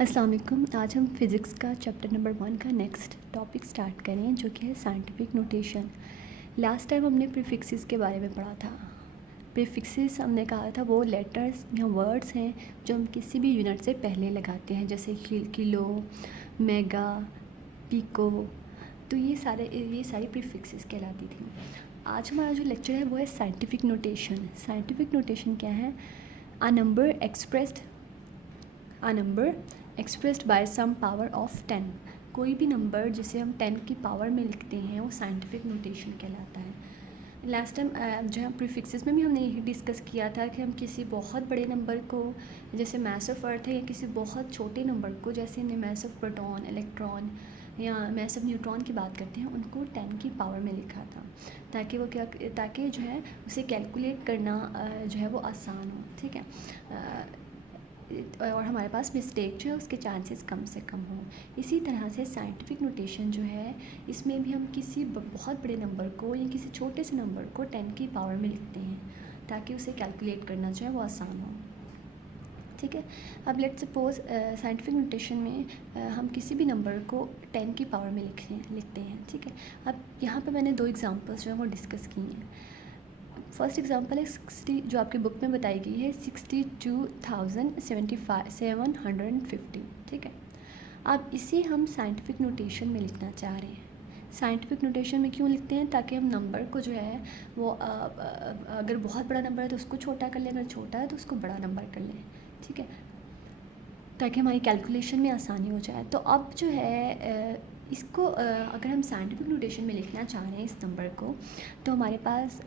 अस्सलाम वालेकुम। आज हम फ़िज़िक्स का चैप्टर नंबर 1 का नेक्स्ट टॉपिक स्टार्ट करें जो कि है साइंटिफिक नोटेशन। लास्ट टाइम हमने प्रीफिक्सेस के बारे में पढ़ा था। प्रीफिक्सेस हमने कहा था वो लेटर्स या वर्ड्स हैं जो हम किसी भी यूनिट से पहले लगाते हैं, जैसे किलो, मेगा, पिको। तो ये सारी प्रीफिक्सेस कहलाती थी। आज हमारा जो लेक्चर है वो है साइंटिफिक नोटेशन। साइंटिफिक नोटेशन क्या है? A number expressed by some power of 10। कोई भी नंबर जिसे हम 10 की पावर में लिखते हैं वो साइंटिफिक नोटेशन कहलाता है। लास्ट टाइम जो है प्रीफिक्सेस में भी हमने यही डिस्कस किया था कि हम किसी बहुत बड़े नंबर को, जैसे मास ऑफ अर्थ है, या किसी बहुत छोटे नंबर को, जैसे मास ऑफ प्रोटॉन, इलेक्ट्रॉन या मास ऑफ न्यूट्रॉन की बात करते हैं, उनको 10 की पावर में लिखा था ताकि जो है उसे कैलकुलेट करना जो है वो आसान हो। ठीक है, और हमारे पास मिस्टेक जो है उसके चांसेस कम से कम हों। इसी तरह से साइंटिफिक नोटेशन जो है, इसमें भी हम किसी बहुत बड़े नंबर को या किसी छोटे से नंबर को 10 की पावर में लिखते हैं ताकि उसे कैलकुलेट करना जो है वो आसान हो। ठीक है, अब लेट्स सपोज साइंटिफिक नोटेशन में हम किसी भी नंबर को 10 की पावर में लिखते हैं। ठीक है, अब यहाँ पे मैंने 2 एग्जांपल्स जो है वो डिस्कस की हैं। फर्स्ट एग्जांपल है 60, जो आपकी बुक में बताई गई है 62,750। ठीक है, अब इसे हम साइंटिफिक नोटेशन में लिखना चाह रहे हैं। साइंटिफिक नोटेशन में क्यों लिखते हैं? ताकि हम नंबर को जो है वो अगर बहुत बड़ा नंबर है तो उसको छोटा कर लें, अगर छोटा है तो उसको बड़ा नंबर कर लें। ठीक है, ताकि हमारी कैलकुलेशन में आसानी हो जाए। तो अब जो है इसको अगर हम साइंटिफिक नोटेशन में लिखना चाह रहे हैं इस नंबर को, तो हमारे पास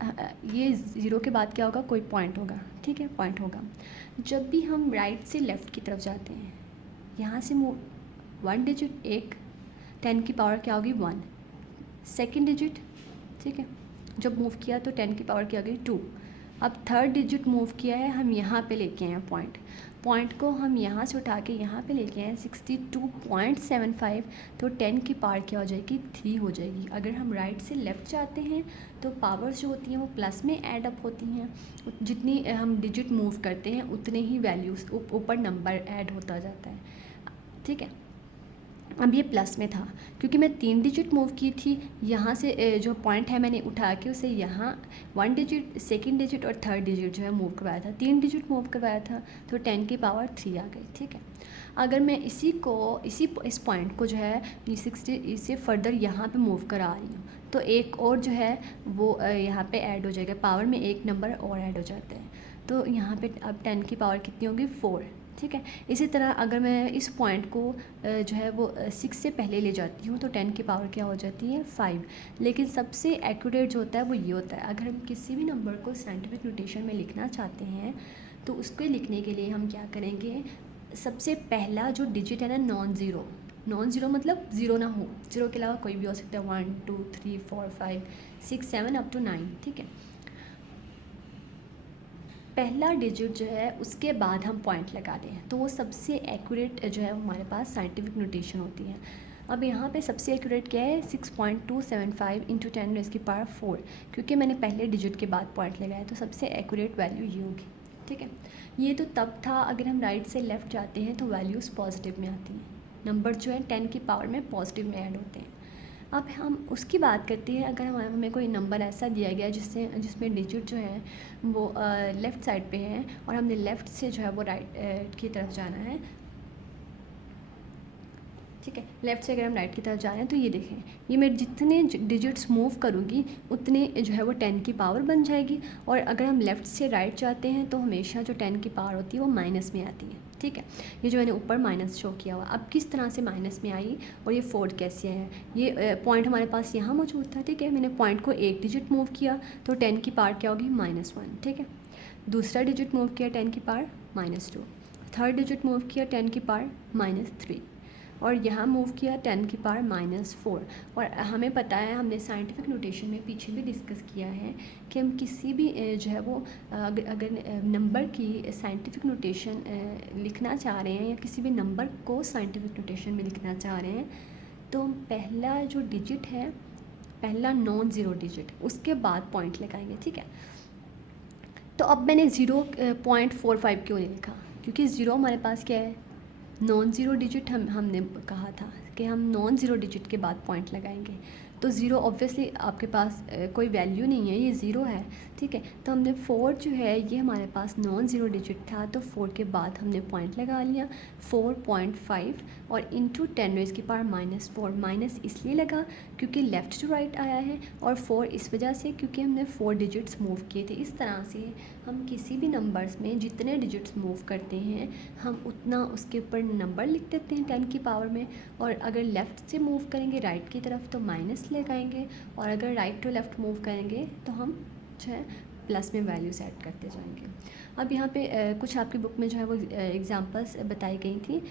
ये ज़ीरो के बाद क्या होगा? कोई पॉइंट होगा। ठीक है, पॉइंट होगा। जब भी हम राइट से लेफ़्ट की तरफ जाते हैं, यहाँ से मूव 1 डिजिट, एक 10 की पावर क्या होगी? 1। सेकेंड डिजिट, ठीक है, जब मूव किया तो 10 की पावर क्या हो गई? 2। अब थर्ड डिजिट मूव किया है, हम यहाँ पे लेके आए हैं पॉइंट को हम यहाँ से उठा के यहाँ पे लेके आए 62.75, तो 10 की पावर क्या हो जाएगी? 3 हो जाएगी। अगर हम राइट से लेफ़्ट जाते हैं तो पावर्स जो होती हैं वो प्लस में ऐड अप होती हैं। जितनी हम डिजिट मूव करते हैं उतने ही वैल्यूज़ ऊपर नंबर ऐड होता जाता है। ठीक है, अब ये प्लस में था क्योंकि मैं 3 डिजिट मूव की थी। यहाँ से जो पॉइंट है मैंने उठा के उसे यहाँ 1 डिजिट, सेकंड डिजिट और थर्ड डिजिट जो है मूव करवाया था। 3 डिजिट मूव करवाया था तो 10 की पावर 3 आ गई। ठीक है, अगर मैं इस पॉइंट को जो है 60 इसे फर्दर यहाँ पे मूव करा रही हूँ तो एक और जो है वो यहाँ पे ऐड हो जाएगा, पावर में एक नंबर और ऐड हो जाते हैं। तो यहाँ पे अब 10 की पावर कितनी होगी? 4। ठीक है, इसी तरह अगर मैं इस पॉइंट को जो है वो 6 से पहले ले जाती हूँ तो 10 की पावर क्या हो जाती है? 5। लेकिन सबसे एक्यूरेट जो होता है वो ये होता है, अगर हम किसी भी नंबर को साइंटिफिक नोटेशन में लिखना चाहते हैं तो उसको लिखने के लिए हम क्या करेंगे? सबसे पहला जो डिजिट है ना, नॉन ज़ीरो मतलब ज़ीरो ना हो, ज़ीरो के अलावा कोई भी हो सकता है, 1 2 3 4 5 6 7 अप टू 9। ठीक है, पहला डिजिट जो है उसके बाद हम पॉइंट लगा दें तो वो सबसे एक्यूरेट जो है हमारे पास साइंटिफिक नोटेशन होती है। अब यहाँ पे सबसे एक्यूरेट क्या है? 6.275 इंटू 10⁻⁴, क्योंकि मैंने पहले डिजिट के बाद पॉइंट लगाया तो सबसे एक्यूरेट वैल्यू ये होगी। ठीक है, ये तो तब था अगर हम राइट से लेफ़्ट जाते हैं तो वैल्यूज़ पॉजिटिव में आती हैं, नंबर जो है 10 की पावर में पॉजिटिव में ऐड होते हैं। अब हम उसकी बात करते हैं, अगर हमें कोई नंबर ऐसा दिया गया जिसमें डिजिट जो है वो लेफ़्ट साइड पे है और हमने लेफ़्ट से जो है वो राइट की तरफ जाना है। ठीक है, लेफ़्ट से अगर हम राइट की तरफ जा रहे हैं तो ये देखें, ये मैं जितने डिजिट्स मूव करूँगी उतने जो है वो 10 की पावर बन जाएगी। और अगर हम लेफ़्ट से राइट जाते हैं तो हमेशा जो 10 की पावर होती है वो माइनस में आती है। ठीक है, ये जो मैंने ऊपर माइनस शो किया हुआ, अब किस तरह से माइनस में आई और ये फोर्थ कैसे है? ये पॉइंट हमारे पास यहाँ मौजूद था। ठीक है, मैंने पॉइंट को एक डिजिट मूव किया तो 10 की पावर क्या होगी? -1। ठीक है, दूसरा डिजिट मूव किया 10 की पावर -2, थर्ड डिजिट मूव किया 10 की पावर -3 और यहाँ मूव किया 10 की पावर -4। और हमें पता है, हमने साइंटिफिक नोटेशन में पीछे भी डिस्कस किया है कि हम किसी भी जो है वो अगर नंबर की साइंटिफिक नोटेशन लिखना चाह रहे हैं या किसी भी नंबर को साइंटिफिक नोटेशन में लिखना चाह रहे हैं तो पहला जो डिजिट है, पहला नॉन ज़ीरो डिजिट, उसके बाद पॉइंट लगाएंगे। ठीक है, तो अब मैंने 0.45 क्यों नहीं लिखा? क्योंकि ज़ीरो हमारे पास क्या है? नॉन ज़ीरो डिजिट हमने कहा था कि हम नॉन ज़ीरो डिजिट के बाद पॉइंट लगाएंगे, तो ज़ीरो ऑब्वियसली आपके पास कोई वैल्यू नहीं है, ये ज़ीरो है, ठीक है। तो हमने 4 जो है ये हमारे पास नॉन ज़ीरो डिजिट था, तो 4 के बाद हमने पॉइंट लगा लिया 4.5 और इंटू 10⁻⁻⁴ माइनस इसलिए लगा क्योंकि लेफ़्ट टू राइट आया है, और 4 इस वजह से क्योंकि हमने 4 डिजिट्स मूव किए थे। इस तरह से हम किसी भी नंबर्स में जितने डिजिट्स मूव करते हैं हम उतना उसके ऊपर नंबर लिख देते हैं 10 की पावर में, और अगर लेफ़्ट से मूव करेंगे राइट की तरफ तो माइनस लगाएंगे, और अगर राइट टू लेफ़्ट मूव करेंगे तो हम जो है प्लस में वैल्यू सेट करते जाएंगे। अब यहाँ पे कुछ आपकी बुक में जो है वो एग्जांपल्स बताई गई थी,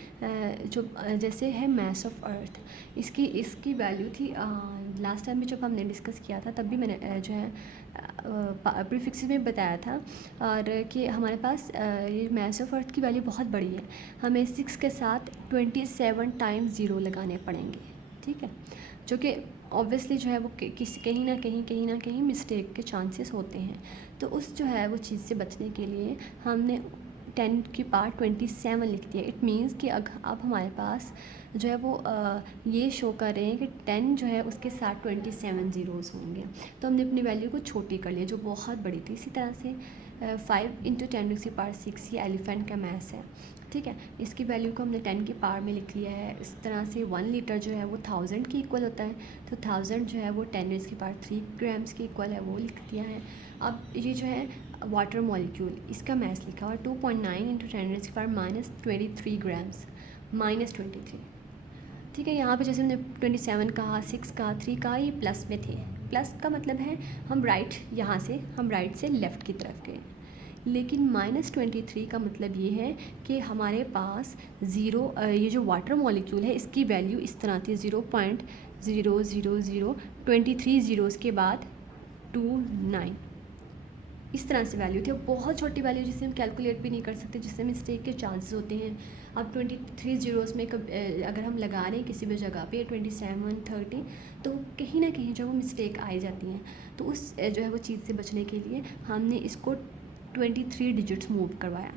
जो जैसे है मास ऑफ अर्थ, इसकी वैल्यू थी लास्ट टाइम भी जब हमने डिस्कस किया था तब भी मैंने जो है प्रीफिक्स में बताया था, और कि हमारे पास ये मास ऑफ अर्थ की वैल्यू बहुत बड़ी है, हमें 6 के साथ 27 टाइम्स ज़ीरो लगाने पड़ेंगे, ठीक है, जो कि ऑब्वियसली जो है वो कहीं ना कहीं मिस्टेक के चांसेस होते हैं। तो उस जो है वो चीज़ से बचने के लिए हमने 10 की पावर 27 लिख दिया। इट मीन्स कि अब हमारे पास जो है वो ये शो कर रहे हैं कि 10 जो है उसके साथ 27 ज़ीरोज़ होंगे, तो हमने अपनी वैल्यू को छोटी कर लिया जो बहुत बड़ी थी। इसी तरह से 5 इंटू 10⁻⁶ ये एलिफेंट का मैस है, ठीक है, इसकी वैल्यू को हमने 10 की पावर में लिख लिया है। इस तरह से 1 लीटर जो है वो 1000 की इक्वल होता है, तो 1000 जो है वो 10⁻³ ग्राम्स की इक्वल है, वो लिख दिया है। अब ये जो है वाटर मॉलिक्यूल, इसका मैस लिखा हुआ 2.9 इंटू 10⁻⁻23 ग्राम्स, -23, ठीक है। यहाँ पे जैसे हमने 27 कहा, 6 कहा, 3 कहा, ये प्लस में थे। प्लस का मतलब है हम राइट से लेफ़्ट की तरफ गए, लेकिन -23 का मतलब ये है कि हमारे पास ज़ीरो, ये जो वाटर मॉलिक्यूल है इसकी वैल्यू इस तरह थी 0.000023 ज़ीरोज़ के बाद 29, इस तरह से वैल्यू थी। बहुत छोटी वैल्यू जिसे हम कैलकुलेट भी नहीं कर सकते, जिससे मिस्टेक के चांसेस होते हैं। अब 23 ज़ीरोज़ में अगर हम लगा रहे हैं किसी भी जगह पे 27, 30, तो कहीं ना कहीं जो वो मिस्टेक आई जाती हैं, तो उस जो है वो चीज़ से बचने के लिए हमने इसको 23 डिजिट्स मूव करवाया,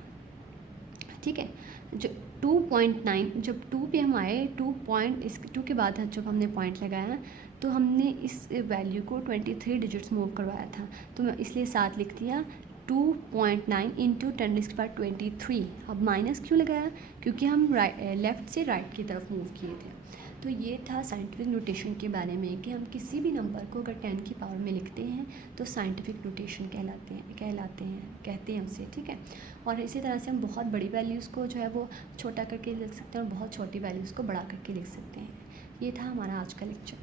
ठीक है। जो 2.9 जब 2 पे हम आए, 2 के बाद जब हमने पॉइंट लगाया तो हमने इस वैल्यू को 23 डिजिट्स मूव करवाया था, तो मैं इसलिए 7 लिख दिया। 2.9 इंटू 10⁻23। अब माइनस क्यों लगाया, क्योंकि हम लेफ़्ट से राइट की तरफ मूव किए थे। तो ये था साइंटिफिक नोटेशन के बारे में कि हम किसी भी नंबर को अगर 10 की पावर में लिखते हैं तो साइंटिफिक नोटेशन कहते हैं उसे, ठीक है। और इसी तरह से हम बहुत बड़ी वैल्यूज़ को जो है वो छोटा करके लिख सकते हैं और बहुत छोटी वैल्यूज़ को बड़ा करके लिख सकते हैं। ये था हमारा आज का लेक्चर।